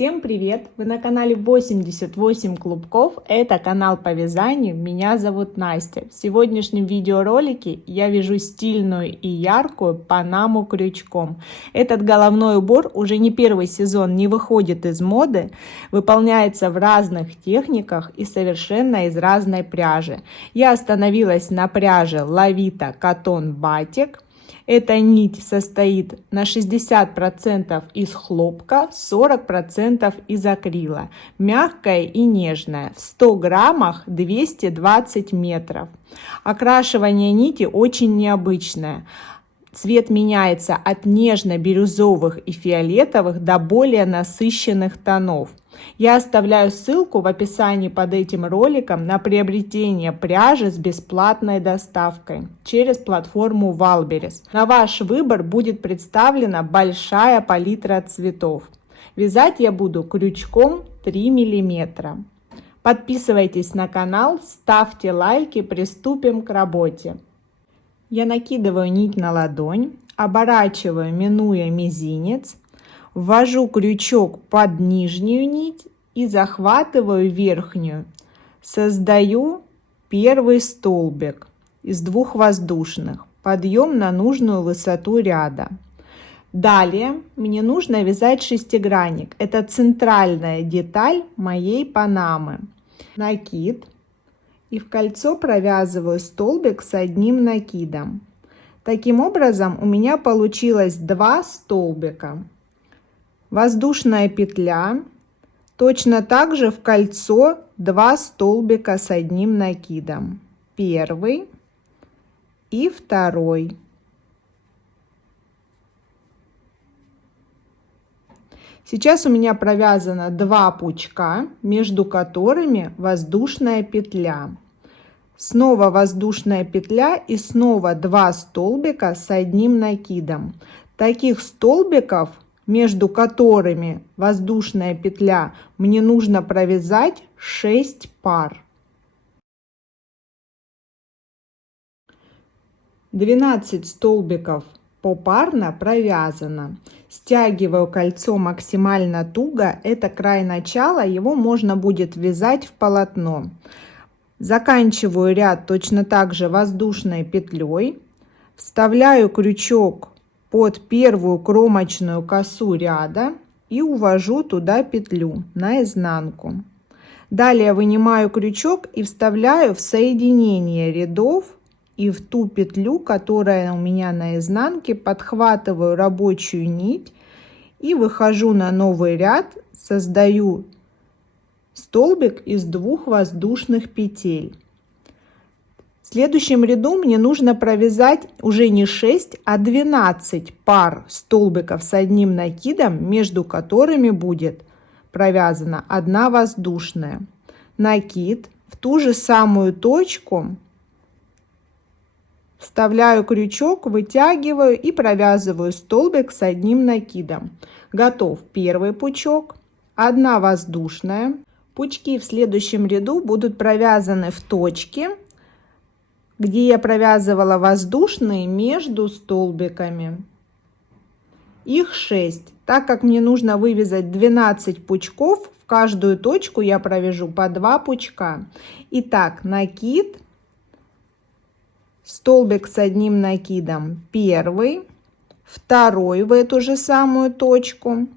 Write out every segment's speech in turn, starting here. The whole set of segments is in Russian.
Всем привет! Вы на канале 88 клубков. Это канал по вязанию. Меня зовут Настя. В сегодняшнем видеоролике я вяжу стильную и яркую панаму крючком. Этот головной убор уже не первый сезон не выходит из моды. Выполняется в разных техниках и совершенно из разной пряжи. Я остановилась на пряже Levita Cotton Batik. Эта нить состоит на 60% из хлопка, 40% из акрила. Мягкая и нежная. В 100 граммах 220 метров. Окрашивание нити очень необычное. Цвет меняется от нежно-бирюзовых и фиолетовых до более насыщенных тонов. Я оставляю ссылку в описании под этим роликом на приобретение пряжи с бесплатной доставкой через платформу Валберес. На ваш выбор будет представлена большая палитра цветов. Вязать я буду крючком 3 мм. Подписывайтесь на канал, ставьте лайки, приступим к работе. Я накидываю нить на ладонь, оборачиваю, минуя мизинец, ввожу крючок под нижнюю нить и захватываю верхнюю. Создаю первый столбик из двух воздушных. Подъем на нужную высоту ряда. Далее мне нужно вязать шестигранник. Это центральная деталь моей панамы. Накид. И в кольцо провязываю столбик с одним накидом. Таким образом у меня получилось 2 столбика. Воздушная петля. Точно так же в кольцо 2 столбика с одним накидом. Первый и второй. Сейчас у меня провязано 2 пучка, между которыми воздушная петля. Снова воздушная петля и снова 2 столбика с одним накидом. Таких столбиков, между которыми воздушная петля, мне нужно провязать 6 пар. 12 столбиков попарно провязано. Стягиваю кольцо максимально туго. Это край начала, его можно будет вязать в полотно. Заканчиваю ряд точно так же воздушной петлей. Вставляю крючок под первую кромочную косу ряда и увожу туда петлю наизнанку. Далее вынимаю крючок и вставляю в соединение рядов. И в ту петлю, которая у меня на изнанке, подхватываю рабочую нить и выхожу на новый ряд, создаю столбик из 2 воздушных петель. В следующем ряду мне нужно провязать уже не 6, а 12 пар столбиков с одним накидом, между которыми будет провязана 1 воздушная. Накид в ту же самую точку. Вставляю крючок, вытягиваю и провязываю столбик с одним накидом. Готов первый пучок, 1 воздушная. Пучки в следующем ряду будут провязаны в точке, где я провязывала воздушные между столбиками. Их 6. Так как мне нужно вывязать 12 пучков, в каждую точку я провяжу по 2 пучка. Итак, накид. Столбик с одним накидом первый, второй в эту же самую точку,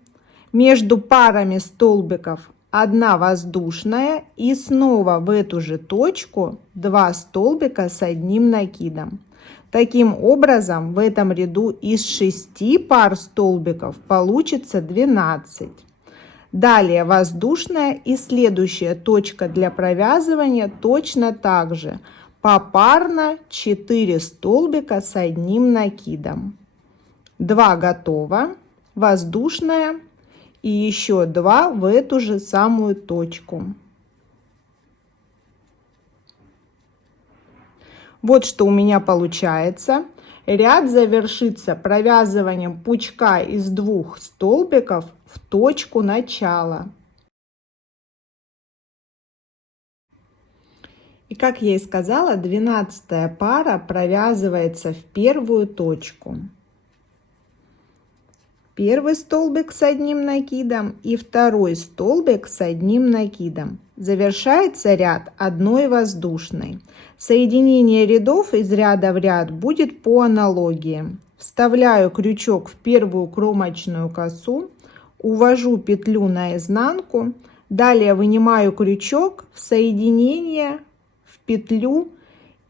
между парами столбиков 1 воздушная и снова в эту же точку 2 столбика с одним накидом. Таким образом в этом ряду из 6 пар столбиков получится 12. Далее воздушная и следующая точка для провязывания точно так же. Попарно 4 столбика с одним накидом. 2 готово, воздушная и еще 2 в эту же самую точку. Вот что у меня получается. Ряд завершится провязыванием пучка из 2 столбиков в точку начала. И как я и сказала, 12-я пара провязывается в первую точку. Первый столбик с одним накидом и второй столбик с одним накидом. Завершается ряд одной воздушной. Соединение рядов из ряда в ряд будет по аналогии. Вставляю крючок в первую кромочную косу, увожу петлю на изнанку, далее вынимаю крючок в соединение, в петлю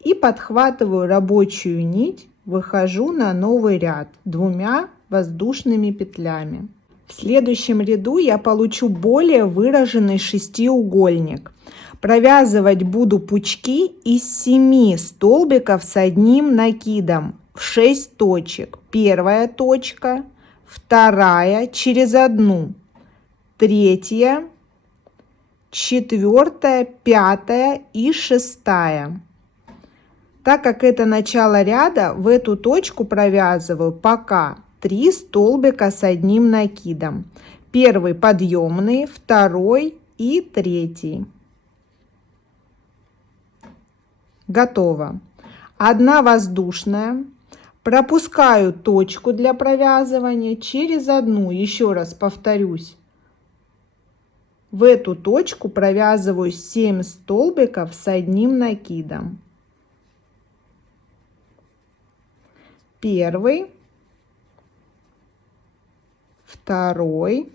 и подхватываю рабочую нить, выхожу на новый ряд двумя воздушными петлями. В следующем ряду я получу более выраженный шестиугольник. Провязывать буду пучки из 7 столбиков с одним накидом в 6 точек. Первая точка, вторая через одну, третья, четвертая, пятая и шестая. Так как это начало ряда, в эту точку провязываю пока 3 столбика с одним накидом. Первый подъемный, второй и третий. Готово. Одна воздушная. Пропускаю точку для провязывания через одну. Еще раз повторюсь. В эту точку провязываю 7 столбиков с одним накидом. Первый, второй,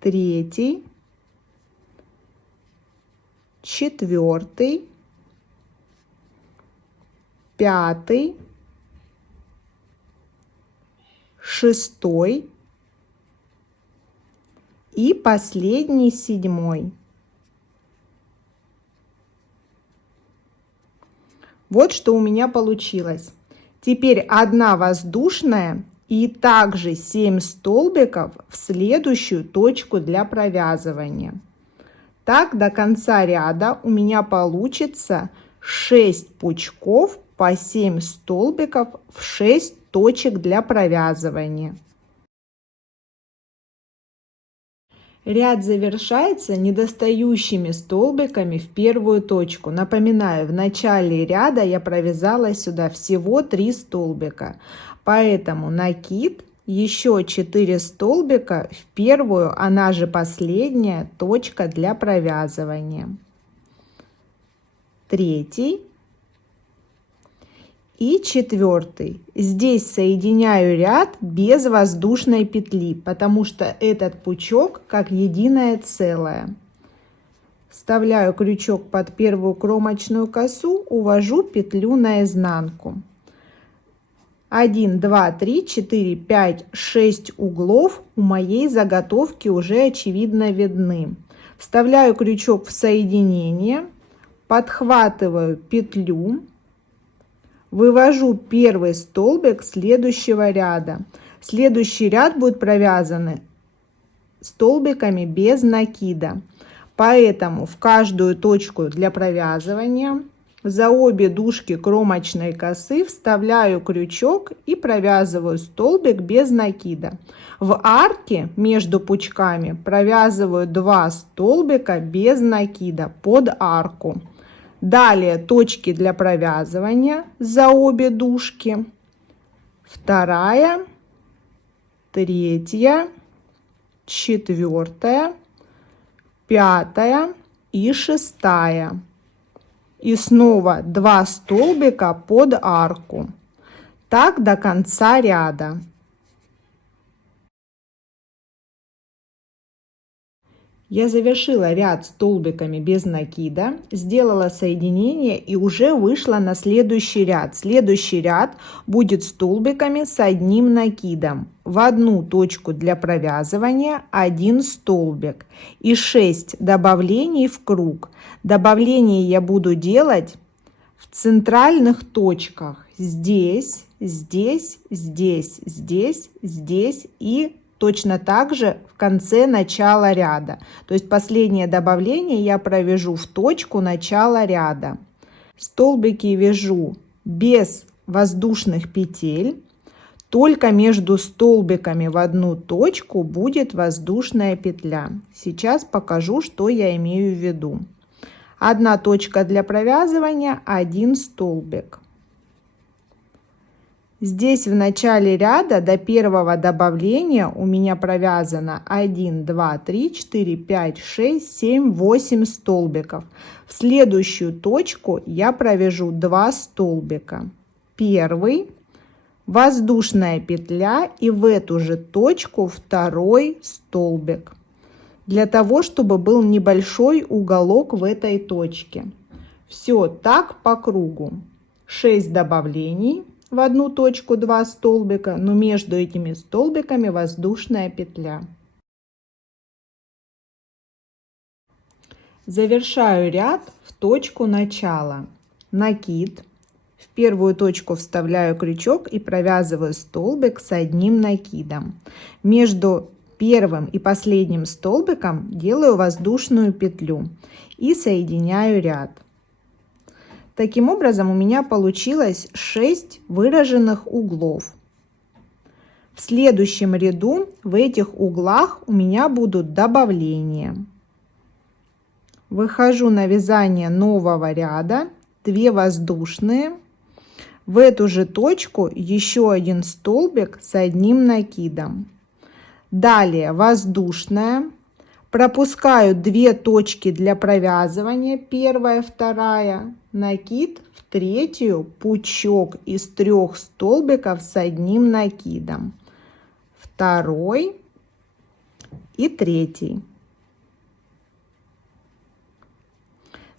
третий, четвертый, пятый, шестой и последний, седьмой. Вот что у меня получилось. Теперь одна воздушная и также 7 столбиков в следующую точку для провязывания. Так до конца ряда у меня получится 6 пучков по 7 столбиков в 6 точек для провязывания. Ряд завершается недостающими столбиками в первую точку. Напоминаю, в начале ряда я провязала сюда всего 3 столбика. Поэтому накид, еще 4 столбика в первую, она же последняя точка для провязывания. Третий и четвертый. Здесь соединяю ряд без воздушной петли, потому что этот пучок как единое целое. Вставляю крючок под первую кромочную косу, увожу петлю на изнанку. 1, 2, 3, 4, 5, 6 углов у моей заготовки уже очевидно видны. Вставляю крючок в соединение, подхватываю петлю, вывожу первый столбик следующего ряда. Следующий ряд будет провязан столбиками без накида. Поэтому в каждую точку для провязывания за обе дужки кромочной косы вставляю крючок и провязываю столбик без накида. В арке между пучками провязываю 2 столбика без накида под арку. Далее точки для провязывания за обе дужки. Вторая, третья, четвертая, пятая и шестая. И снова 2 столбика под арку. Так до конца ряда. Я завершила ряд столбиками без накида, сделала соединение и уже вышла на следующий ряд. Следующий ряд будет столбиками с одним накидом. В одну точку для провязывания 1 столбик и 6 добавлений в круг. Добавления я буду делать в центральных точках. Здесь, здесь, здесь, здесь, здесь и точно так же в конце начала ряда. То есть последнее добавление я провяжу в точку начала ряда. Столбики вяжу без воздушных петель. Только между столбиками в одну точку будет воздушная петля. Сейчас покажу, что я имею в виду. Одна точка для провязывания, 1 столбик. Здесь в начале ряда до первого добавления у меня провязано 1, 2, 3, 4, 5, 6, 7, 8 столбиков. В следующую точку я провяжу 2 столбика. Первый, воздушная петля, и в эту же точку второй столбик. Для того, чтобы был небольшой уголок в этой точке. Все так по кругу. 6 добавлений. В одну точку 2 столбика, но между этими столбиками воздушная петля. Завершаю ряд в точку начала. Накид. В первую точку вставляю крючок и провязываю столбик с одним накидом. Между первым и последним столбиком делаю воздушную петлю и соединяю ряд. Таким образом, у меня получилось 6 выраженных углов. В следующем ряду в этих углах у меня будут добавления. Выхожу на вязание нового ряда, 2 воздушные. В эту же точку еще один столбик с одним накидом. Далее воздушная. Пропускаю 2 точки для провязывания, первая, вторая, накид, в третью пучок из 3 столбиков с одним накидом, второй и третий.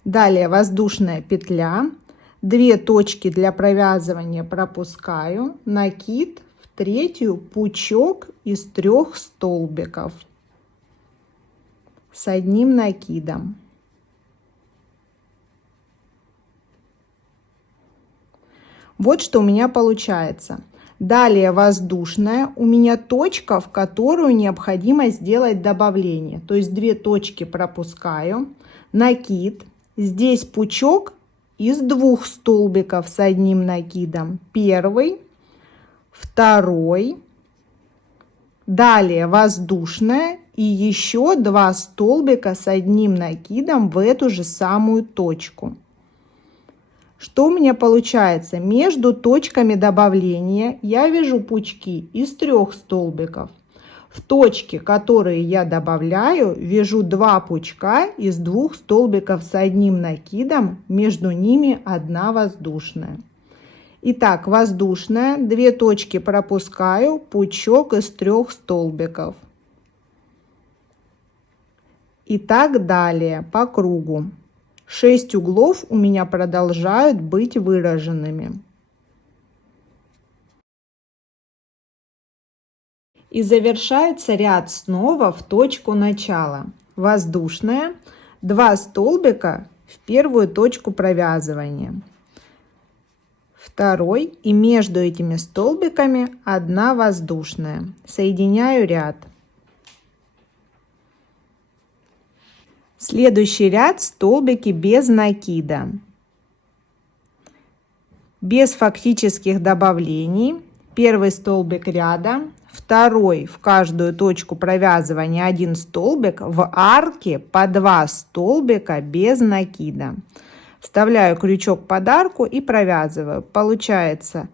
Далее воздушная петля, 2 точки для провязывания пропускаю, накид, в третью пучок из 3 столбиков с одним накидом. Вот что у меня получается. Далее воздушная, у меня точка, в которую необходимо сделать добавление. То есть 2 точки пропускаю, накид, здесь пучок из 2 столбиков с одним накидом. Первый, второй, далее воздушная и еще 2 столбика с одним накидом в эту же самую точку. Что у меня получается? Между точками добавления я вяжу пучки из 3 столбиков. В точке, которые я добавляю, вяжу 2 пучка из 2 столбиков с одним накидом, между ними 1 воздушная. Итак, воздушная, 2 точки пропускаю, пучок из 3 столбиков. И так далее по кругу. 6 углов у меня продолжают быть выраженными. И завершается ряд снова в точку начала. Воздушная, 2 столбика в первую точку провязывания. Второй, и между этими столбиками 1 воздушная. Соединяю ряд. Следующий ряд столбики без накида. Без фактических добавлений. Первый столбик ряда, второй в каждую точку провязывания 1 столбик, в арке по 2 столбика без накида. Вставляю крючок под арку и провязываю. Получается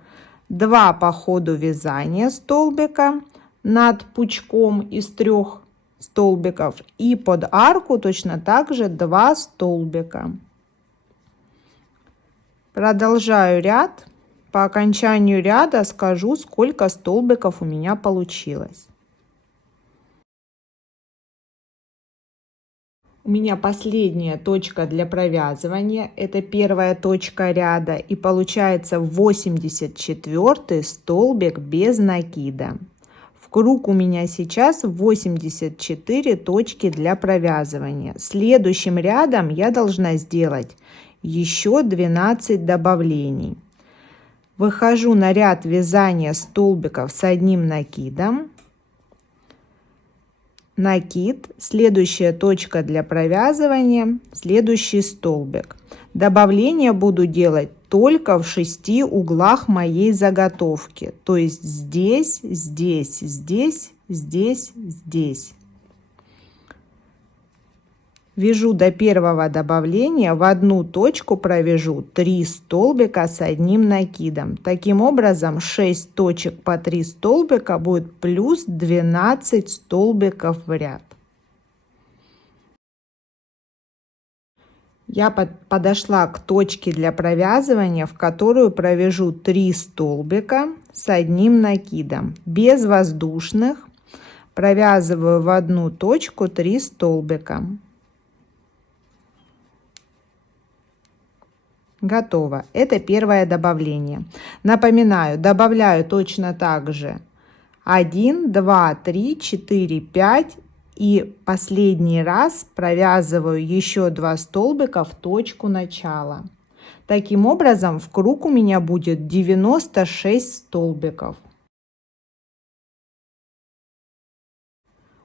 2 по ходу вязания столбика над пучком из 3 столбиков, и под арку точно так же 2 столбика. Продолжаю ряд. По окончанию ряда скажу, сколько столбиков у меня получилось. У меня последняя точка для провязывания. Это первая точка ряда, и получается 84 столбик без накида. В круг у меня сейчас 84 точки для провязывания. Следующим рядом я должна сделать еще 12 добавлений. Выхожу на ряд вязания столбиков с одним накидом. Накид, следующая точка для провязывания, следующий столбик. Добавление буду делать только в 6 углах моей заготовки, то есть здесь, здесь, здесь, здесь, здесь. Вяжу до первого добавления, в одну точку провяжу 3 столбика с одним накидом. Таким образом 6 точек по 3 столбика будет плюс 12 столбиков в ряд. Я подошла к точке для провязывания, в которую провяжу 3 столбика с одним накидом. Без воздушных провязываю в одну точку 3 столбика. Готово. Это первое добавление. Напоминаю, добавляю точно так же 1, 2, 3, 4, 5 и последний раз провязываю еще 2 столбика в точку начала. Таким образом, в круг у меня будет 96 столбиков.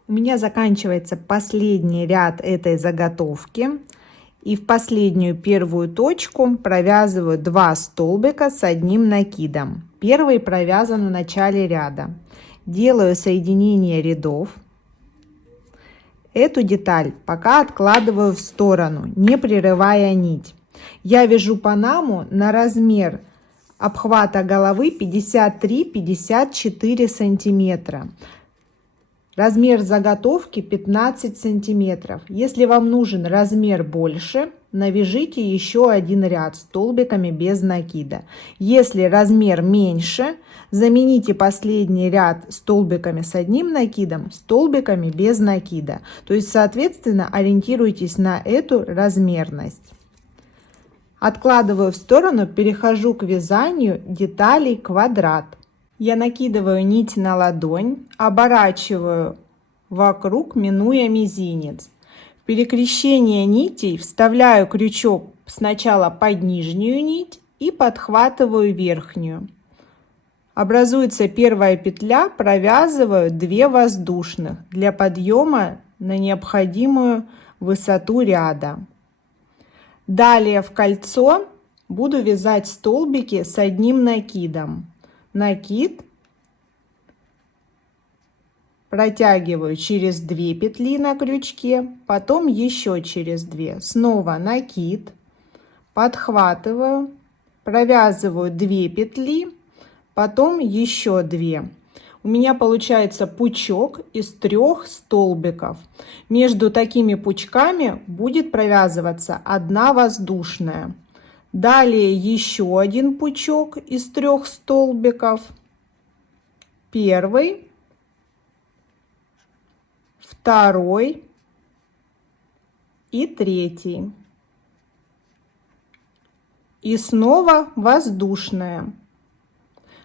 У меня заканчивается последний ряд этой заготовки. И в последнюю первую точку провязываю 2 столбика с одним накидом. Первый провязан в начале ряда. Делаю соединение рядов. Эту деталь пока откладываю в сторону, не прерывая нить. Я вяжу панаму на размер обхвата головы 53-54 сантиметра. Размер заготовки 15 сантиметров. Если вам нужен размер больше, навяжите еще один ряд столбиками без накида. Если размер меньше, замените последний ряд столбиками с одним накидом столбиками без накида. То есть, соответственно, ориентируйтесь на эту размерность. Откладываю в сторону, перехожу к вязанию деталей квадрат. Я накидываю нить на ладонь, оборачиваю вокруг, минуя мизинец. В перекрещение нитей вставляю крючок сначала под нижнюю нить и подхватываю верхнюю. Образуется первая петля, провязываю 2 воздушных для подъема на необходимую высоту ряда. Далее в кольцо буду вязать столбики с одним накидом. Накид, протягиваю через 2 петли на крючке, потом еще через 2, снова накид, подхватываю, провязываю 2 петли, потом еще 2. У меня получается пучок из 3 столбиков. Между такими пучками будет провязываться 1 воздушная. Далее еще один пучок из 3 столбиков. Первый, второй и третий. И снова воздушная.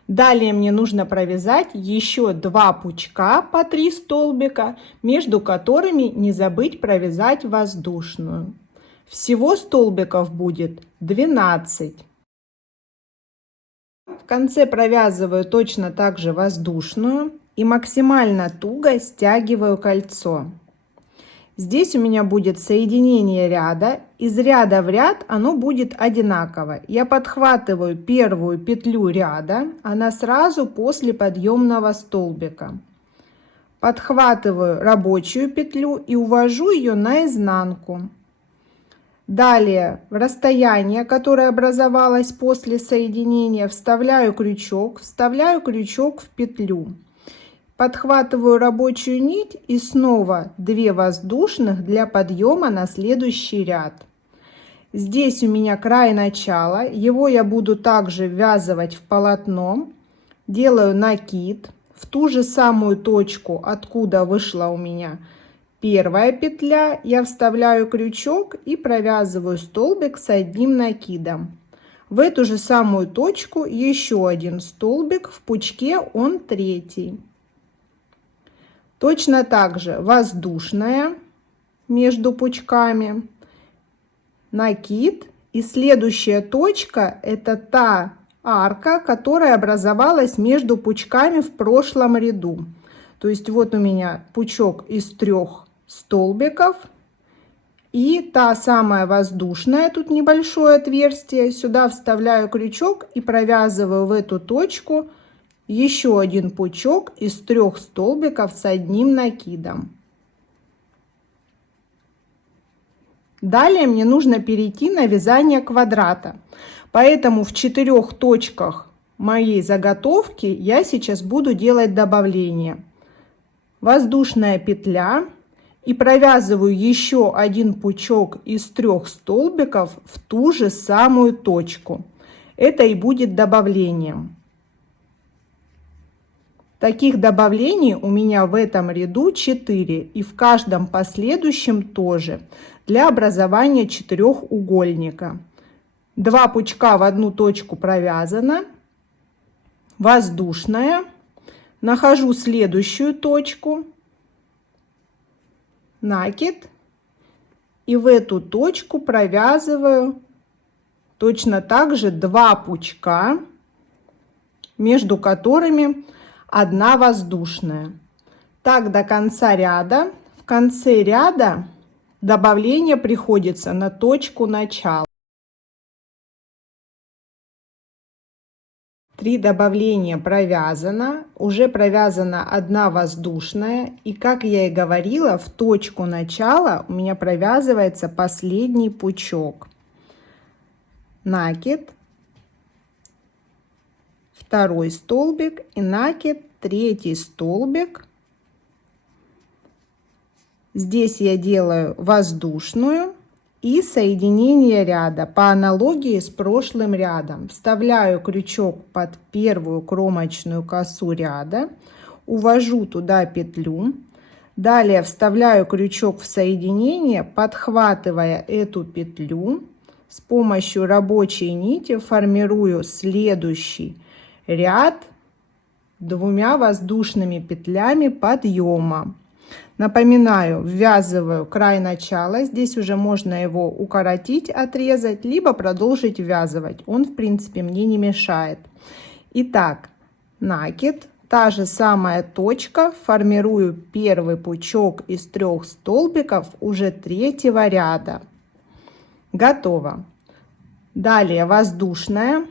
Далее мне нужно провязать еще 2 пучка по 3 столбика, между которыми не забыть провязать воздушную. Всего столбиков будет 12. В конце провязываю точно так же воздушную и максимально туго стягиваю кольцо. Здесь у меня будет соединение ряда. Из ряда в ряд оно будет одинаково. Я подхватываю первую петлю ряда, она сразу после подъемного столбика. Подхватываю рабочую петлю и увожу ее наизнанку. Далее в расстояние, которое образовалось после соединения, вставляю крючок в петлю. Подхватываю рабочую нить и снова 2 воздушных для подъема на следующий ряд. Здесь у меня край начала, его я буду также ввязывать в полотно. Делаю накид в ту же самую точку, откуда вышла у меня первая петля, я вставляю крючок и провязываю столбик с одним накидом. В эту же самую точку еще один столбик, в пучке он 3. Точно так же воздушная между пучками, накид, и следующая точка — это та арка, которая образовалась между пучками в прошлом ряду. То есть вот у меня пучок из 3 столбиков и та самая воздушная, тут небольшое отверстие, сюда вставляю крючок и провязываю в эту точку еще один пучок из 3 столбиков с одним накидом. Далее мне нужно перейти на вязание квадрата. Поэтому в 4 точках моей заготовки я сейчас буду делать добавление. Воздушная петля. И провязываю еще один пучок из 3 столбиков в ту же самую точку. Это и будет добавлением. Таких добавлений у меня в этом ряду 4, и в каждом последующем тоже, для образования четырехугольника. 2 пучка в одну точку провязано, воздушная, нахожу следующую точку, накид, и в эту точку провязываю точно так же 2 пучка, между которыми 1 воздушная. Так до конца ряда. В конце ряда добавление приходится на точку начала. 3 добавления провязано, уже провязана 1 воздушная, и как я и говорила, в точку начала у меня провязывается последний пучок. Накид, 2 столбик и накид, 3 столбик. Здесь я делаю воздушную и соединение ряда по аналогии с прошлым рядом. Вставляю крючок под первую кромочную косу ряда, увожу туда петлю, далее вставляю крючок в соединение, подхватывая эту петлю, с помощью рабочей нити формирую следующий ряд 2 воздушными петлями подъема. Напоминаю, ввязываю край начала. Здесь уже можно его укоротить, отрезать, либо продолжить ввязывать. Он, в принципе, мне не мешает. Итак, накид, та же самая точка. Формирую первый пучок из 3 столбиков уже 3-го ряда. Готово. Далее воздушная.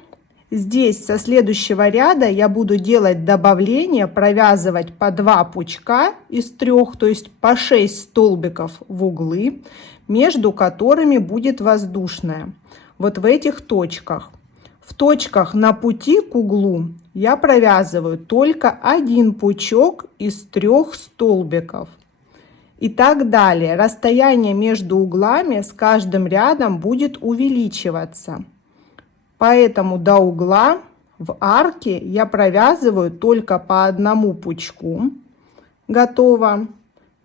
Здесь со следующего ряда я буду делать добавление, провязывать по 2 пучка из 3, то есть по 6 столбиков в углы, между которыми будет воздушная. Вот в этих точках. В точках на пути к углу я провязываю только 1 пучок из 3 столбиков. И так далее. Расстояние между углами с каждым рядом будет увеличиваться. Поэтому до угла в арке я провязываю только по 1 пучку. Готово.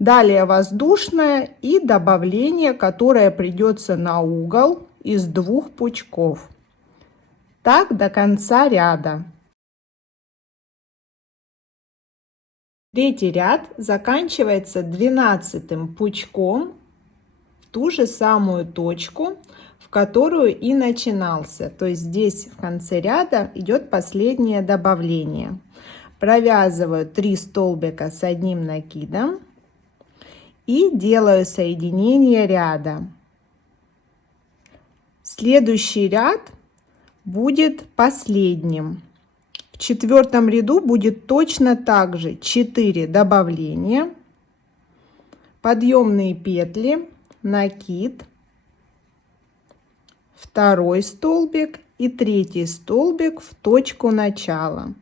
Далее воздушная и добавление, которое придется на угол из 2 пучков. Так до конца ряда. 3-й ряд заканчивается 12-м пучком в ту же самую точку, в которую и начинался. То есть здесь в конце ряда идет последнее добавление. Провязываю 3 столбика с 1 накидом и делаю соединение ряда. Следующий ряд будет последним. В 4-м ряду будет точно так же 4 добавления, подъемные петли, накид, 2 столбик и 3 столбик в точку начала.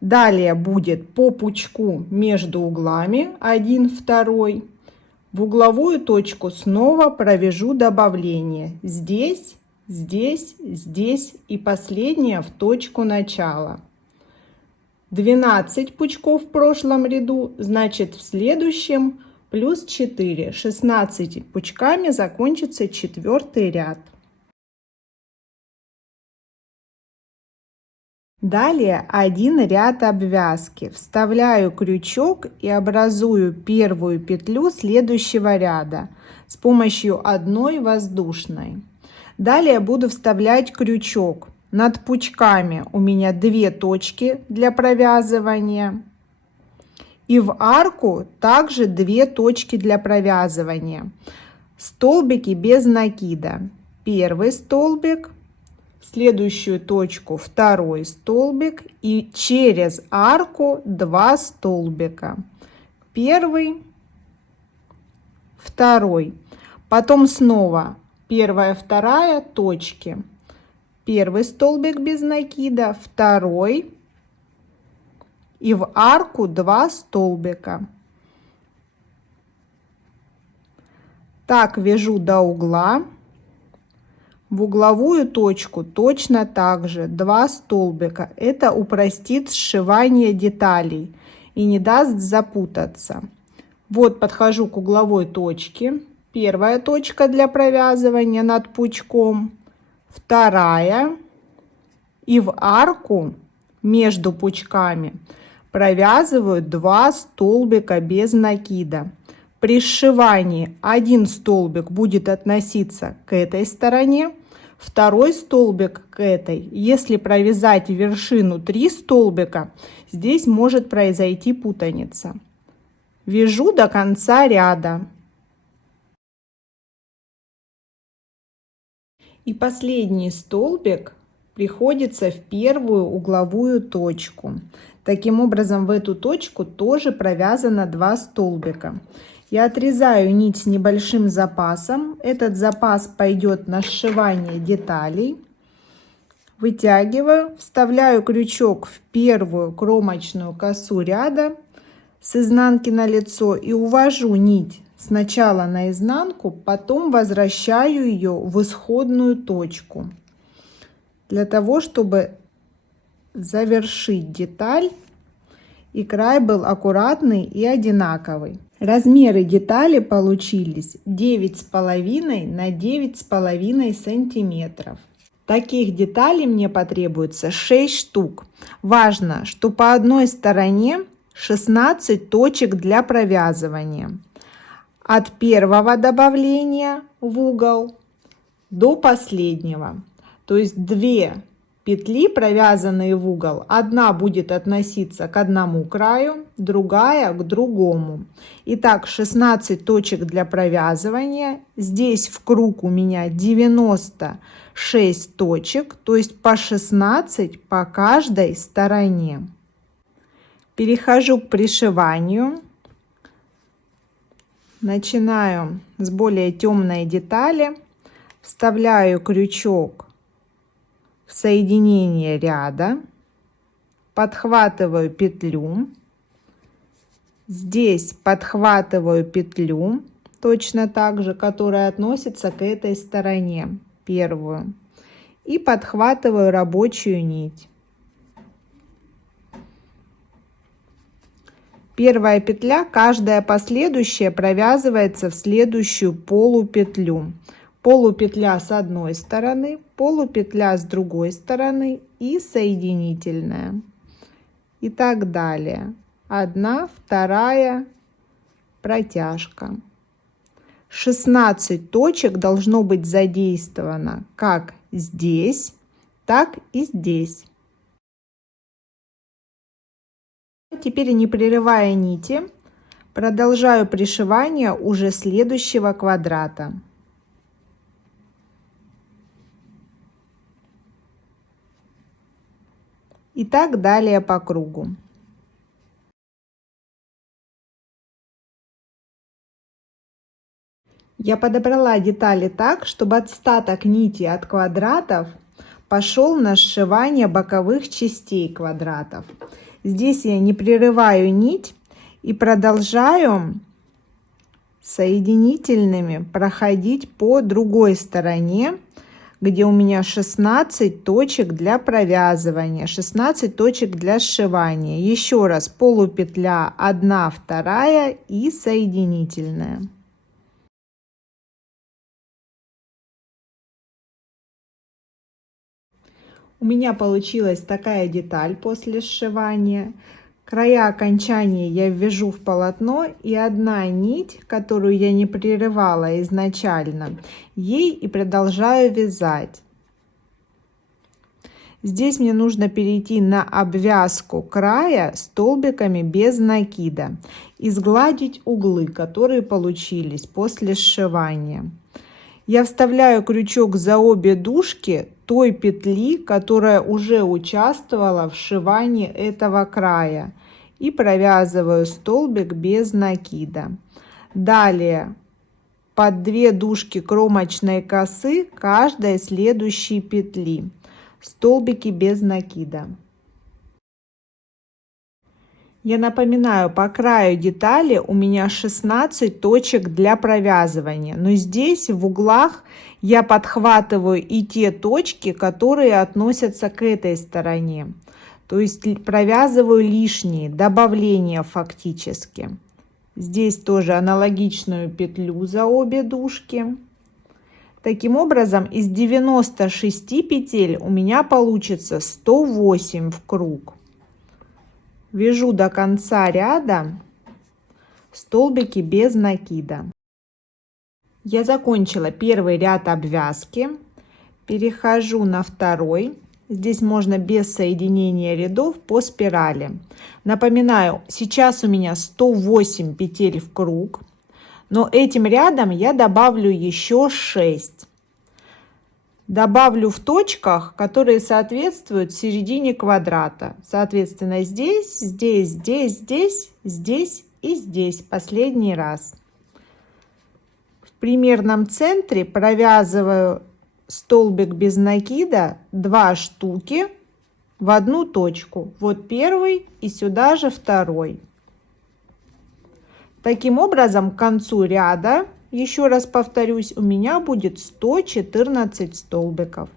Далее будет по пучку между углами 1, 2. В угловую точку снова провяжу добавление. Здесь, здесь, здесь и последнее в точку начала. 12 пучков в прошлом ряду, значит в следующем плюс 4. 16 пучками закончится 4-й ряд. Далее 1 ряд обвязки. Вставляю крючок и образую первую петлю следующего ряда с помощью 1 воздушной. Далее буду вставлять крючок. Над пучками у меня 2 точки для провязывания. И в арку также 2 точки для провязывания. Столбики без накида. 1 столбик, в следующую точку 2 столбик и через арку 2 столбика. 1, 2. Потом снова первая, вторая точки. Первый столбик без накида, второй. И в арку 2 столбика. Так вяжу до угла. В угловую точку точно так же 2 столбика. Это упростит сшивание деталей и не даст запутаться. Вот подхожу к угловой точке. Первая точка для провязывания над пучком. Вторая. И в арку между пучками провязываю 2 столбика без накида. При сшивании один столбик будет относиться к этой стороне, второй столбик к этой. Если провязать вершину 3 столбика, здесь может произойти путаница. Вяжу до конца ряда. И последний столбик приходится в первую угловую точку. Таким образом, в эту точку тоже провязано 2 столбика. Я отрезаю нить с небольшим запасом. Этот запас пойдет на сшивание деталей. Вытягиваю, вставляю крючок в первую кромочную косу ряда с изнанки на лицо и увожу нить сначала на изнанку, потом возвращаю ее в исходную точку, для того, чтобы завершить деталь и край был аккуратный и одинаковый. Размеры детали получились 9,5 на 9,5 сантиметров. Таких деталей мне потребуется 6 штук. Важно, что по одной стороне 16 точек для провязывания. От первого добавления в угол до последнего. То есть 2 петли, провязанные в угол, одна будет относиться к одному краю, другая к другому. Итак, 16 точек для провязывания. Здесь в круг у меня 96 точек, то есть по 16 по каждой стороне. Перехожу к пришиванию. Начинаю с более темной детали. Вставляю крючок в соединение ряда, подхватываю петлю, здесь подхватываю петлю точно так же, которая относится к этой стороне, первую, и подхватываю рабочую нить. Первая петля, каждая последующая провязывается в следующую полупетлю. Полупетля с одной стороны, полупетля с другой стороны и соединительная. И так далее. Одна, вторая, протяжка. 16 точек должно быть задействовано как здесь, так и здесь. Теперь, не прерывая нити, продолжаю пришивание уже следующего квадрата. И так далее по кругу. Я подобрала детали так, чтобы остаток нити от квадратов пошел на сшивание боковых частей квадратов. Здесь я не прерываю нить и продолжаю соединительными проходить по другой стороне, где у меня 16 точек для провязывания, 16 точек для сшивания. Еще раз, полупетля, 1, 2 и соединительная. У меня получилась такая деталь после сшивания. Края окончания я ввяжу в полотно, и одна нить, которую я не прерывала изначально, ей и продолжаю вязать. Здесь мне нужно перейти на обвязку края столбиками без накида и сгладить углы, которые получились после сшивания. Я вставляю крючок за обе дужки той петли, которая уже участвовала в сшивании этого края, и провязываю столбик без накида. Далее по под 2 дужки кромочной косы каждой следующей петли. Столбики без накида. Я напоминаю, по краю детали у меня 16 точек для провязывания, но здесь в углах я подхватываю и те точки, которые относятся к этой стороне. То есть провязываю лишние добавления фактически. Здесь тоже аналогичную петлю за обе дужки. Таким образом, из 96 петель у меня получится 108 в круг. Вяжу до конца ряда столбики без накида. Я закончила первый ряд обвязки. Перехожу на второй. Здесь можно без соединения рядов по спирали. Напоминаю, сейчас у меня 108 петель в круг, но этим рядом я добавлю еще 6. Добавлю в точках, которые соответствуют середине квадрата. Соответственно, здесь, здесь, здесь, здесь, здесь и здесь последний раз. В примерном центре провязываю столбик без накида 2 штуки в одну точку. Вот первый и сюда же второй. Таким образом, к концу ряда, еще раз повторюсь, у меня будет 114 столбиков.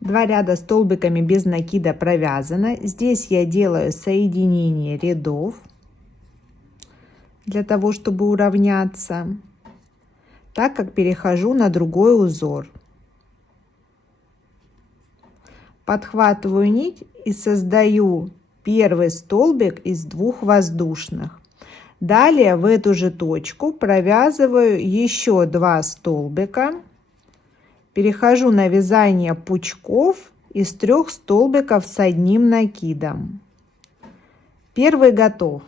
2 ряда столбиками без накида провязано. Здесь я делаю соединение рядов для того, чтобы уравняться, так как перехожу на другой узор. Подхватываю нить и создаю первый столбик из 2 воздушных. Далее в эту же точку провязываю еще 2 столбика. Перехожу на вязание пучков из 3 столбиков с одним накидом. Первый готов.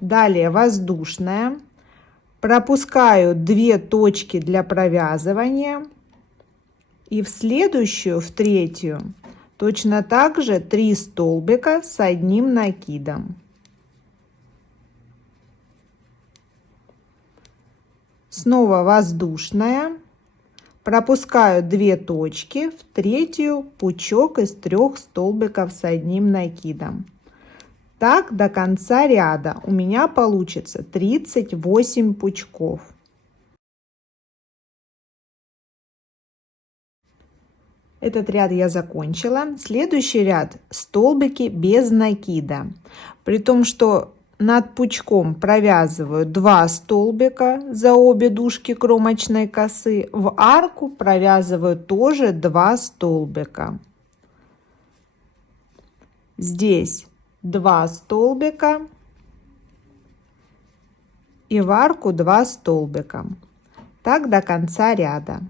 Далее воздушная. Пропускаю 2 точки для провязывания. И в следующую, в третью, точно так же 3 столбика с одним накидом. Снова воздушная. Пропускаю 2 точки, в третью пучок из 3 столбиков с одним накидом. Так до конца ряда у меня получится 38 пучков. Этот ряд я закончила. Следующий ряд столбики без накида. При том, что над пучком провязываю 2 столбика за обе дужки кромочной косы. В арку провязываю тоже 2 столбика. Здесь 2 столбика. И в арку 2 столбика. Так до конца ряда.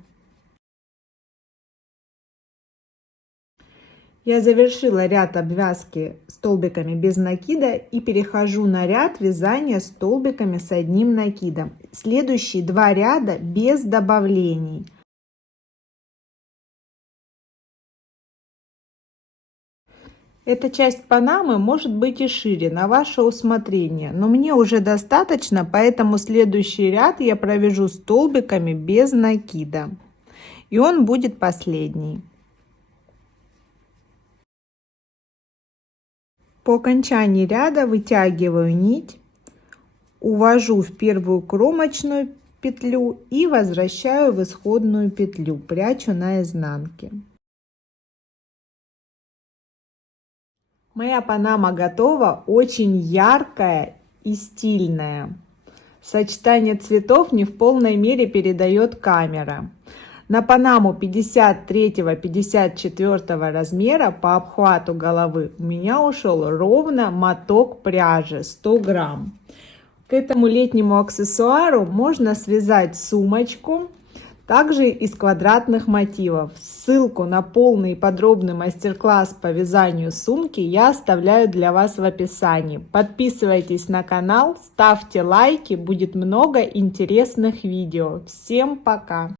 Я завершила ряд обвязки столбиками без накида и перехожу на ряд вязания столбиками с одним накидом. Следующие 2 ряда без добавлений. Эта часть панамы может быть и шире, на ваше усмотрение, но мне уже достаточно, поэтому следующий ряд я провяжу столбиками без накида. И он будет последний. По окончании ряда вытягиваю нить, увожу в первую кромочную петлю и возвращаю в исходную петлю, прячу на изнанке. Моя панама готова, очень яркая и стильная. Сочетание цветов не в полной мере передает камера. На панаму 53-54 размера по обхвату головы у меня ушел ровно моток пряжи 100 грамм. К этому летнему аксессуару можно связать сумочку, также из квадратных мотивов. Ссылку на полный и подробный мастер-класс по вязанию сумки я оставляю для вас в описании. Подписывайтесь на канал, ставьте лайки, будет много интересных видео. Всем пока!